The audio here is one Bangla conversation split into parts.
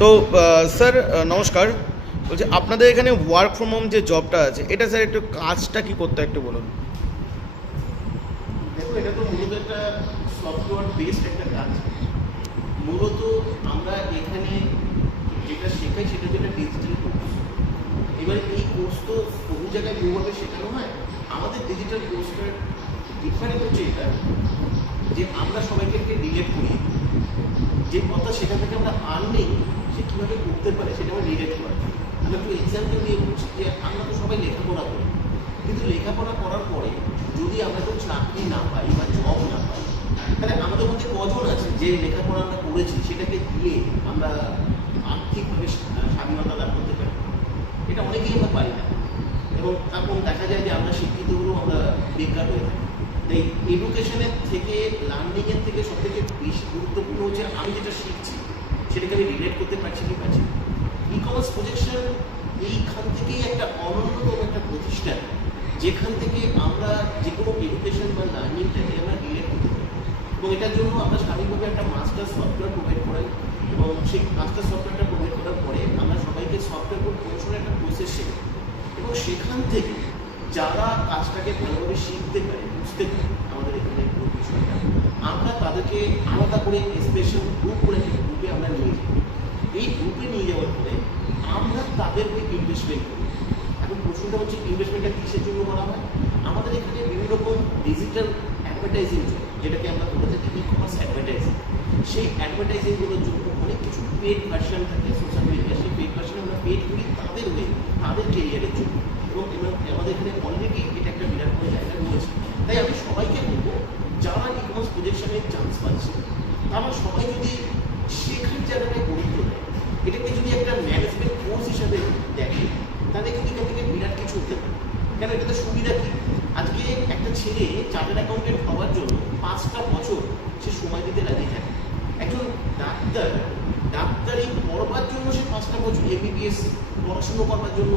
তো স্যার নমস্কার, বলছি আপনাদের এখানে ওয়ার্ক ফ্রম হোম যে জবটা আছে, এটা স্যার একটু কাজটা কি করতে একটু বলুন। দেখো, এটা তো মূলত একটা সফটওয়্যার বেসড একটা কাজ। মূলত আমরা এখানে যেটা শেখাই সেটা যেটা ডিজিটাল কোর্স। এবার এই কোর্স তো বহু জায়গায় বহুভাবে শেখানো হয়। আমাদের ডিজিটাল কোর্সটার ডিফারেন্ট হচ্ছে এটা যে আমরা সবাইকে রিলেট করি, যে কথা সেটা থেকে আমরা আর্নিং সে কীভাবে করতে পারে সেটা আমরা রিলেট করি। আমরা একটু এক্সাম্পল দিয়ে বলছি যে আমরা তো সবাই লেখাপড়া করি, কিন্তু লেখাপড়া করার পরে যদি আমরা কেউ চাকরি না পাই বা জব না পাই, তাহলে আমাদের মধ্যে কজন আছে যে লেখাপড়া আমরা করেছি সেটাকে দিয়ে আমরা আর্থিকভাবে স্বাধীনতা লাভ করতে পারি? এটা অনেকেই আমরা পারি না, এবং তখন দেখা যায় যে আমরা শিক্ষিত হলেও আমরা বেকার হয়ে থাকি। তাই এডুকেশনের থেকে, লার্নিংয়ের থেকে সবথেকে বেশি গুরুত্বপূর্ণ হচ্ছে আমি যেটা শিখছি সেটাকে আমি রিলেট করতে পারছি কি পারছি। ই কমার্স প্রজেকশন এইখান থেকেই একটা অনন্যতম একটা প্রতিষ্ঠান, যেখান থেকে আমরা যে কোনো এডুকেশন বা লার্নিংটাকে আমরা রিলেট করতে পারি। এবং এটার জন্য আমরা স্বাভাবিকভাবে একটা মাস্টার সফটওয়্যার প্রোভাইড করাই, এবং সেই মাস্টার সফটওয়্যারটা প্রোভাইড করার পরে আমরা সবাইকে সফটওয়্যার কোড প্রমোশনের একটা প্রসেস শেখাই, এবং সেখান থেকে যারা কাজটাকে ভালোভাবে শিখতে পারে, বুঝতে পারে আমাদের এখানে পুরো বিষয়টা, আমরা তাদেরকে আলাদা করে স্পেশাল গ্রুপ করে একটা গ্রুপে আমরা নিয়ে যাই। এই গ্রুপে নিয়ে যাওয়ার পরে আমরা তাদেরকে ইনভেস্টমেন্ট করি। এখন প্রশ্নটা হচ্ছে ইনভেস্টমেন্টটা কিসের জন্য করা হয়? আমাদের এখানে বিভিন্ন রকম ডিজিটাল অ্যাডভার্টাইজিং, যেটাকে আমরা বলে থাকি ই কমার্স অ্যাডভার্টাইজিং, সেই অ্যাডভার্টাইজিংগুলোর জন্য অনেক কিছু পেড ভার্সন থাকে সোশ্যাল মিডিয়া। সেই পেড ভার্সন আমরা পেড করি তাদের হয়ে, তাদের কেরিয়ারের জন্য, এবং আমাদের এখানে অলরেডি এটা একটা বিরাট বড় জায়গা রয়েছে। তাই আমি সবাইকে বলবো, যারা ই কমার্স প্রজেকশনের চান্স পাচ্ছে তারা সবাই যদি শেখার জায়গাটায় গুরুত্ব দেয়, এটাকে যদি একটা ম্যানেজমেন্ট কোর্স হিসাবে দেখে, তাহলে কিন্তু এখান থেকে বিরাট কিছু হতে পারে। কেন, এটাতে সুবিধা কী? আজকে একটা ছেলে চার্টার্ড অ্যাকাউন্টেন্ট হওয়ার জন্য 5টা বছর সে সময় দিতে লাগিয়ে থাকে। একজন ডাক্তারি পড়বার জন্য সে 5টা বছর এমবিবিএস পড়াশুনো করবার জন্য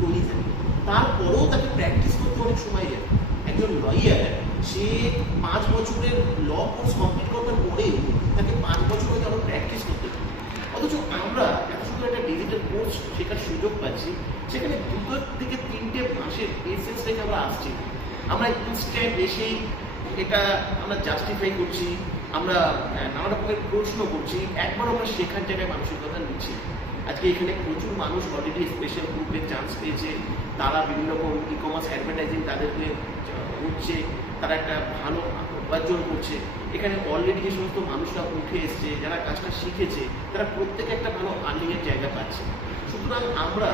তৈরি থাকে, তারপরেও তাকে প্র্যাকটিস করতে অনেক সময় যায়। একজন লয়ার, সে 5 বছরের ল কোর্স কমপ্লিট করবার পরেও তাকে 5 বছর হয়তো আরও প্র্যাকটিস করতে পারে। অথচ আমরা এত সুন্দর একটা ডিজিটাল কোর্স শেখার সুযোগ পাচ্ছি, সেখানে 2 থেকে 3টে মাসের এসেন্স থেকে আমরা আসছি। আমরা ইনস্ট্যান্ট এসেই এটা আমরা জাস্টিফাই করছি, আমরা নানা রকমের প্রশ্ন করছি, একবার আমরা শেখার জায়গায় মানসিকতা নিচ্ছি। আজকে এখানে প্রচুর মানুষ অলরেডি স্পেশাল গ্রুপে চান্স পেয়েছে, তারা বিভিন্ন রকম ই কমার্স অ্যাডভার্টাইজিং তাদেরকে হচ্ছে, তারা একটা ভালো উপার্জন করছে। এখানে অলরেডি যে সমস্ত মানুষরা উঠে এসছে, যারা কাজটা শিখেছে, তারা প্রত্যেকে একটা ভালো আর্নিংয়ের জায়গা পাচ্ছে। সুতরাং আমরা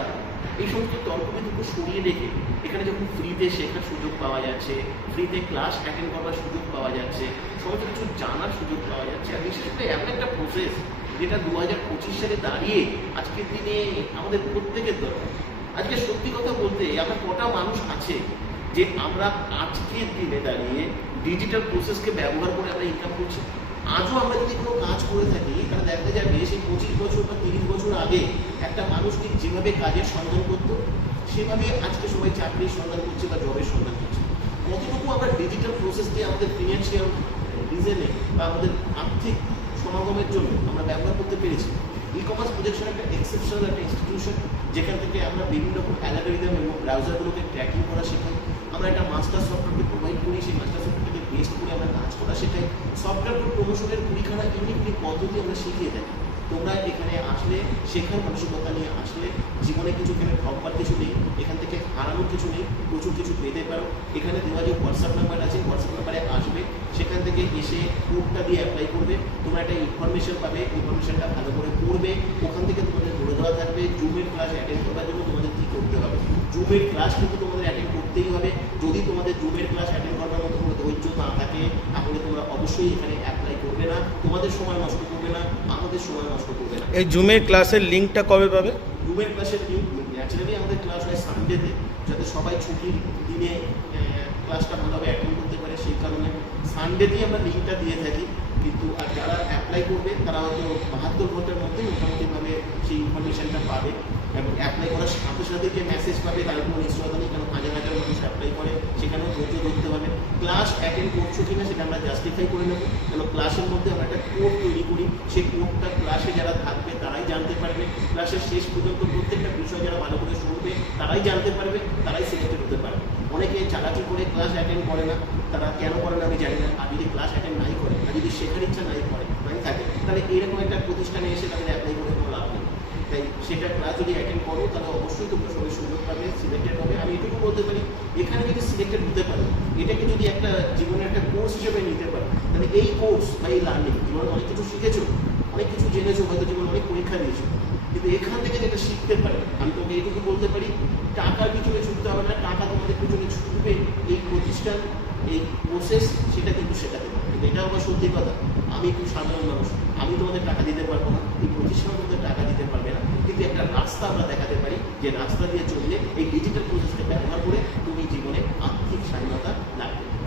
এই সমস্ত তর্কবিতর্ক সরিয়ে রেখে এখানে যখন ফ্রিতে শেখার সুযোগ পাওয়া যাচ্ছে, ফ্রিতে ক্লাস অ্যাটেন্ড করবার সুযোগ পাওয়া যাচ্ছে, সমস্ত কিছু জানার সুযোগ পাওয়া যাচ্ছে, আর বিশেষ করে এমন একটা প্রসেস যেটা 2025 সালে দাঁড়িয়ে আজকের দিনে আমাদের প্রত্যেকের দরকার। আজকে সত্যি কথা বলতে আমরা কটা মানুষ আছে যে আমরা আজকের দিনে দাঁড়িয়ে ডিজিটাল প্রসেসকে ব্যবহার করে আমরা ইনকাম করছি? আজও আমরা যদি কোনো কাজ করে থাকি, তাহলে দেখা যাবে সেই 25 বছর বা 30 বছর আগে একটা মানুষ ঠিক যেভাবে কাজের সন্ধান করতো, সেভাবে আজকে সবাই চাকরির সন্ধান করছে বা জবের সন্ধান করছে। কতটুকু আমরা ডিজিটাল প্রসেস দিয়ে আমাদের ফিনান্সিয়াল রিজনে বা আমাদের আর্থিক সমাগমের জন্য আমরা ব্যবহার করতে পেরেছি? ই কমার্স প্রজেকশন একটা এক্সেপশনাল একটা ইনস্টিটিউশন, যেখান থেকে আমরা বিভিন্ন রকম অ্যালগরিদম এবং ব্রাউজারগুলোকে ট্র্যাকিং করা শেখাই। আমরা একটা মাস্টার সফটওয়্যারকে প্রোভাইড করি, সেই মাস্টার সফটওয়্যারকে বেস্ট করে আমরা কাজ করা শেখাই। সফটওয়্যার প্রমোশনের কুড়িখানা ইউনিক পদ্ধতি আমরা শিখিয়ে থাকি। তোমরা এখানে আসলে, শেখার মানসিকতা নিয়ে আসলে, জীবনে কিছু এখানে ঠকবার কিছু নেই, এখান থেকে হারানোর কিছু নেই, প্রচুর কিছু পেতে পারো। এখানে দেওয়া যে হোয়াটসঅ্যাপ নাম্বার আছে, হোয়াটসঅ্যাপ নাম্বারে আসবে, সেখান থেকে এসে কোডটা দিয়ে অ্যাপ্লাই করবে, তোমরা একটা ইনফরমেশন পাবে, ইনফরমেশনটা ভালো করে পড়বে। ওখান থেকে তোমাদের ধরে দেওয়া থাকবে জুমের ক্লাস অ্যাটেন্ড করবার জন্য তোমাদের কী করতে হবে। জুমের ক্লাস কিন্তু তোমাদের অ্যাটেন্ড করতেই হবে। যদি তোমাদের জুমের ক্লাস অ্যাটেন্ড করবার মতো কোনো ধৈর্য না থাকে, তাহলে তোমরা অবশ্যই এখানে অ্যাপ্লাই করবে না, তোমাদের সময় নষ্ট করবে না, আমাদের সময় নষ্ট করবে না। এই জুমের ক্লাসের লিঙ্কটা কবে পাবে? জুমের ক্লাসের লিঙ্ক ন্যাচারালি আমাদের ক্লাস হয় সানডেতে, যাতে সবাই ছুটির দিনে ক্লাসটা ভালোভাবে অ্যাটেন্ড করতে পারে, সেই কারণে সানডেতেই আমরা লিঙ্কটা দিয়ে থাকি। কিন্তু আর যারা অ্যাপ্লাই করবে তারা হয়তো 72 ঘন্টার মধ্যে মোটামুটিভাবে সেই ইনফরমেশনটা পাবে, এবং অ্যাপ্লাই করার সাথে সাথে যে মেসেজ পাবে তার কোনো নিশ্চয়তা নেই, কারণ হাজার হাজার মানুষ অ্যাপ্লাই করে, সেখানেও ধৈর্য ধরতে হবে। ক্লাস অ্যাটেন্ড করছো কিনা সেটা আমরা জাস্টিফাই করে নেবো, কেন ক্লাসের মধ্যে আমরা একটা কোড তৈরি করি, সেই কোডটা ক্লাসে যারা থাকবে তারাই জানতে পারবে, ক্লাসের শেষ পর্যন্ত প্রত্যেকটা বিষয় যারা ভালো করে শুনবে তারাই জানতে পারবে, তারাই সিলেক্টেড হতে পারবে। অনেকে চালাকি করে ক্লাস অ্যাটেন্ড করে না, তারা কেন করে না আমি জানি না। আর যদি ক্লাস অ্যাটেন্ড নাই করে, আর যদি শেখার ইচ্ছা নাই থাকে, তাহলে এরকম একটা প্রতিষ্ঠানে এসে তাদের অ্যাপ্লাই করে কোনো লাভ নেই। তাই সেটা ক্লাস যদি অ্যাটেন্ড করো তাহলে অবশ্যই তোমরা সবাই সুযোগ পাবে, সিলেক্টেড হবে। আমি এটুকু বলতে পারি, এখানে যদি সিলেক্টেড হতে পারো, এটাকে যদি একটা জীবনের একটা কোর্স হিসেবে নিতে পারো, তাহলে এই কোর্স বা এই লার্নিং জীবনে অনেক কিছু শিখেছো, অনেক কিছু জেনেছো, হয়তো জীবনে অনেক পরীক্ষা দিয়েছো, কিন্তু এখান থেকে যেটা শিখতে পারে, আমি তোমাকে এইটুকু বলতে পারি, টাকার পিছনে ছুটতে হবে না, টাকা তোমাদের পিছনে ছুটবে এই প্রতিষ্ঠান, এই প্রসেস সেটা কিন্তু শেখাতে পারে। কিন্তু এটা আমার সত্যি কথা, আমি একটু সাধারণ মানুষ, আমি তোমাদের টাকা দিতে পারবো না, এই প্রতিষ্ঠান তোমাদের টাকা দিতে পারবে না, কিন্তু একটা রাস্তা আমরা দেখাতে পারি, যে রাস্তা দিয়ে চললে এই ডিজিটাল প্রসেসকে ব্যবহার করে তুমি জীবনে আর্থিক স্বাধীনতা লাভ করবে।